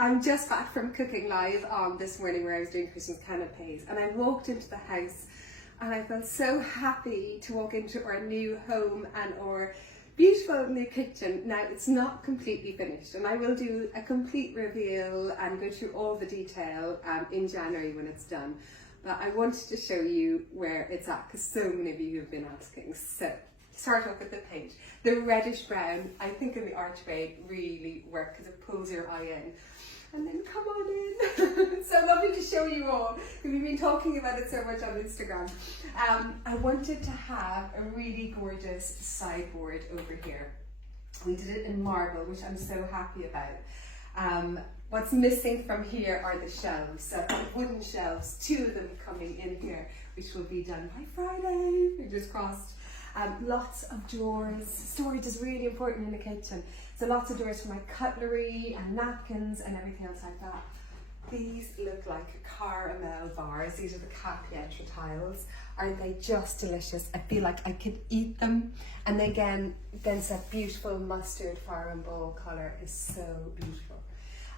I'm just back from cooking live on this morning where I was doing Christmas canapes, and I walked into the house and I felt so happy to walk into our new home and our beautiful new kitchen. Now it's not completely finished, and I will do a complete reveal and go through all the detail in January when it's done. But I wanted to show you where it's at because so many of you have been asking. So start off with the paint. The reddish brown, I think in the archway really worked because it pulls your eye in. And then come on in. It's so lovely to show you all. We've been talking about it so much on Instagram. I wanted to have a really gorgeous sideboard over here. We did it in marble, which I'm so happy about. What's missing from here are the shelves. So wooden shelves, 2 of them coming in here, which will be done by Friday, fingers crossed. Lots of drawers. Storage is really important in the kitchen. So lots of drawers for my cutlery and napkins and everything else like that. These look like caramel bars. These are the Capientra tiles. Aren't they just delicious? I feel like I could eat them. And again, then that beautiful mustard Farrow ball colour is so beautiful.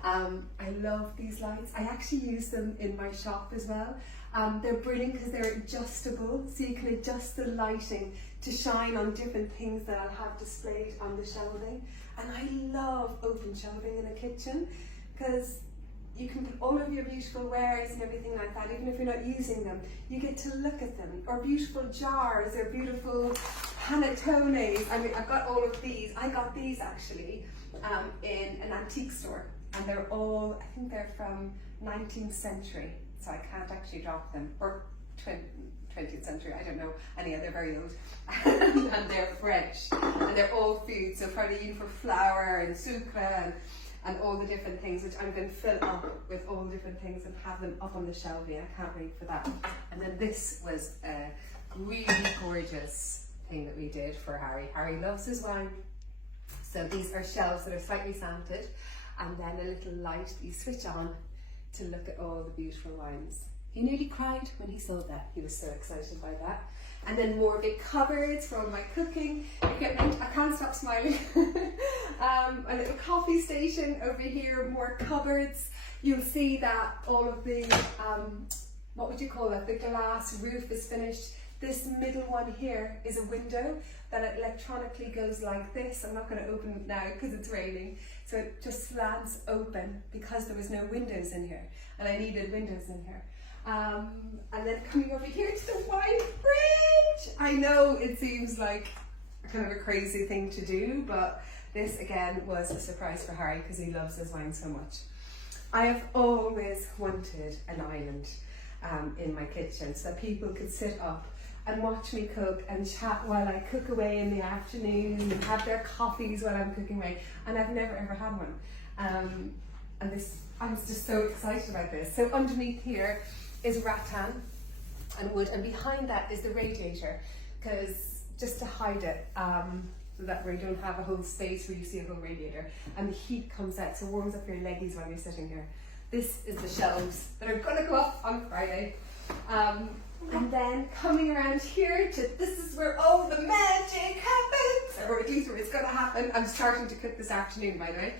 I love these lights. I actually use them in my shop as well. They're brilliant because they're adjustable, so you can adjust the lighting to shine on different things that I'll have displayed on the shelving. And I love open shelving in a kitchen because you can put all of your beautiful wares and everything like that, even if you're not using them. You get to look at them, or beautiful jars, or beautiful panettones. I mean, I've got all of these. I got these actually in an antique store, and they're all, I think they're from 19th century, so I can't actually drop them, or 20th century, I don't know, anyhow, they're very old. And they're French, and they're all food, so probably even for flour and sucre and all the different things, which I'm going to fill up with all different things and have them up on the shelving. I can't wait for that. And then this was a really gorgeous thing that we did for Harry. Harry loves his wine. So these are shelves that are slightly slanted, and then a little light that you switch on to look at all the beautiful wines. He nearly cried when he saw that. He was so excited by that. And then more big cupboards for all my cooking equipment. I can't stop smiling. A little coffee station over here, more cupboards. You'll see that all of the, what would you call it? The glass roof is finished. This middle one here is a window that electronically goes like this. I'm not going to open it now because it's raining. So it just slants open because there was no windows in here. And I needed windows in here. And then coming over here to the wine fridge. I know it seems like kind of a crazy thing to do, but this again was a surprise for Harry because he loves his wine so much. I have always wanted an island in my kitchen so that people could sit up and watch me cook and chat while I cook away in the afternoon and have their coffees while I'm cooking away, and I've never ever had one. And I was just so excited about this. So underneath here is rattan and wood, and behind that is the radiator, because just to hide it, so that way you don't have a whole space where you see a whole radiator, and the heat comes out, so it warms up your leggies while you're sitting here. This is the shelves that are going to go up on Friday. And then coming around here to, this is where all the magic happens, or at least where it's going to happen. I'm starting to cook this afternoon, by the way.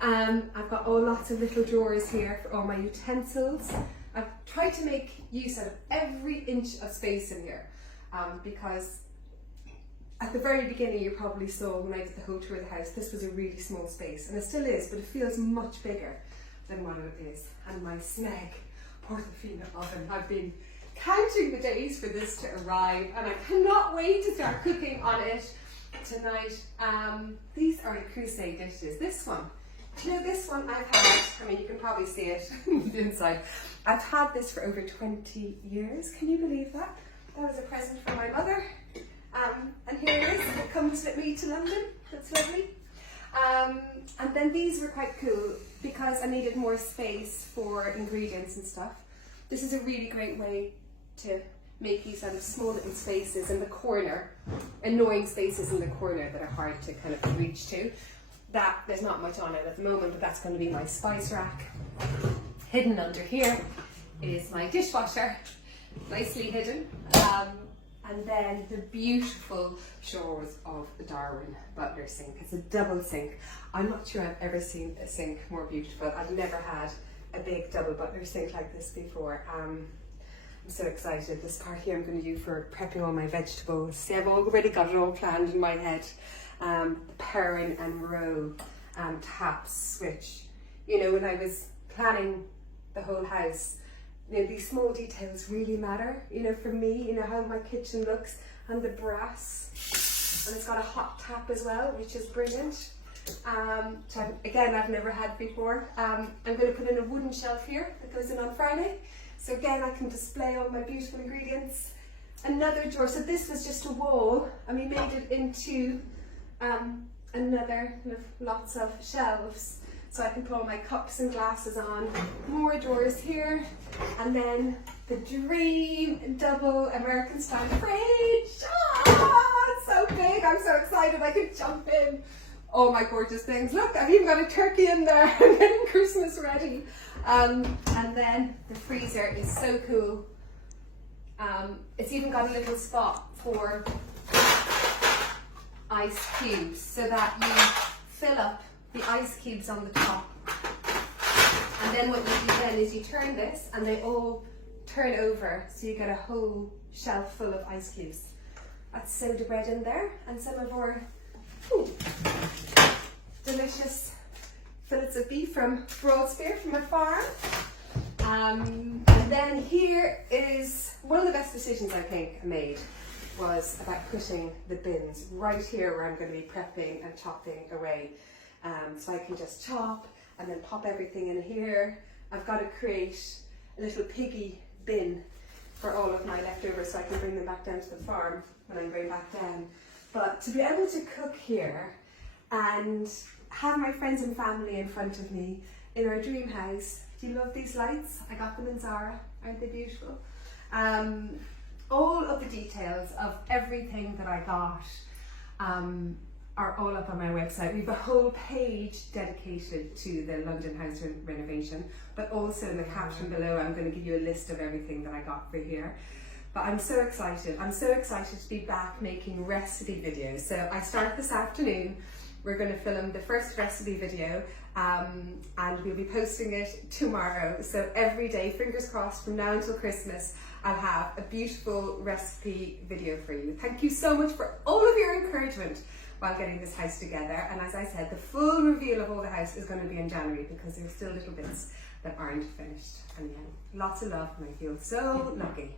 I've got lots of little drawers here for all my utensils. I've tried to make use of every inch of space in here, because at the very beginning you probably saw when I did the whole tour of the house, this was a really small space, and it still is, but it feels much bigger than what it is. And my Smeg Portofino oven, I've been counting the days for this to arrive, and I cannot wait to start cooking on it tonight. These are the Crusade dishes. This one, do you know this one I've had, I mean you can probably see it inside. I've had this for over 20 years. Can you believe that? That was a present from my mother. And here it is. It comes with me to London. That's lovely. And then these were quite cool because I needed more space for ingredients and stuff. This is a really great way to make these out of small little spaces in the corner, annoying spaces in the corner that are hard to kind of reach to. That there's not much on it at the moment, but that's going to be my spice rack. Hidden under here is my dishwasher, nicely hidden. And then the beautiful shores of the Darwen butler sink. It's a double sink. I'm not sure I've ever seen a sink more beautiful. I've never had a big double butler sink like this before. I'm so excited. This part here I'm going to use for prepping all my vegetables. See, I've already got it all planned in my head. The Perrin and Rowe tap switch. You know, when I was planning the whole house, you know, these small details really matter, you know, for me, you know, how my kitchen looks, and the brass, and it's got a hot tap as well, which is brilliant. So again, I've never had before. I'm going to put in a wooden shelf here that goes in on Friday, so again I can display all my beautiful ingredients. Another drawer, so this was just a wall and we made it into another kind of lots of shelves, so I can put all my cups and glasses on. More drawers here, and then the dream double American style fridge. Ah, it's so big, I'm so excited, I could jump in. Oh my gorgeous things. Look, I've even got a turkey in there. I'm getting Christmas ready. And then the freezer is so cool. It's even got a little spot for ice cubes, so that you fill up the ice cubes on the top. And then what you do then is you turn this and they all turn over, so you get a whole shelf full of ice cubes. That's soda bread in there, and some of our delicious fillets of beef from Broadspear from a farm. And then here is one of the best decisions I think I made, was about putting the bins right here where I'm going to be prepping and chopping away. So I can just chop and then pop everything in here. I've got to create a little piggy bin for all of my leftovers so I can bring them back down to the farm when I'm going back down. But to be able to cook here and have my friends and family in front of me in our dream house. Do you love these lights? I got them in Zara, aren't they beautiful? All of the details of everything that I got are all up on my website. We have a whole page dedicated to the London house renovation, but also in the caption below I'm going to give you a list of everything that I got for here. But I'm so excited. I'm so excited to be back making recipe videos. So I start this afternoon. We're going to film the first recipe video and we'll be posting it tomorrow. So every day, fingers crossed, from now until Christmas, I'll have a beautiful recipe video for you. Thank you so much for all of your encouragement while getting this house together. And as I said, the full reveal of all the house is going to be in January, because there's still little bits that aren't finished. And yeah, lots of love, and I feel so lucky.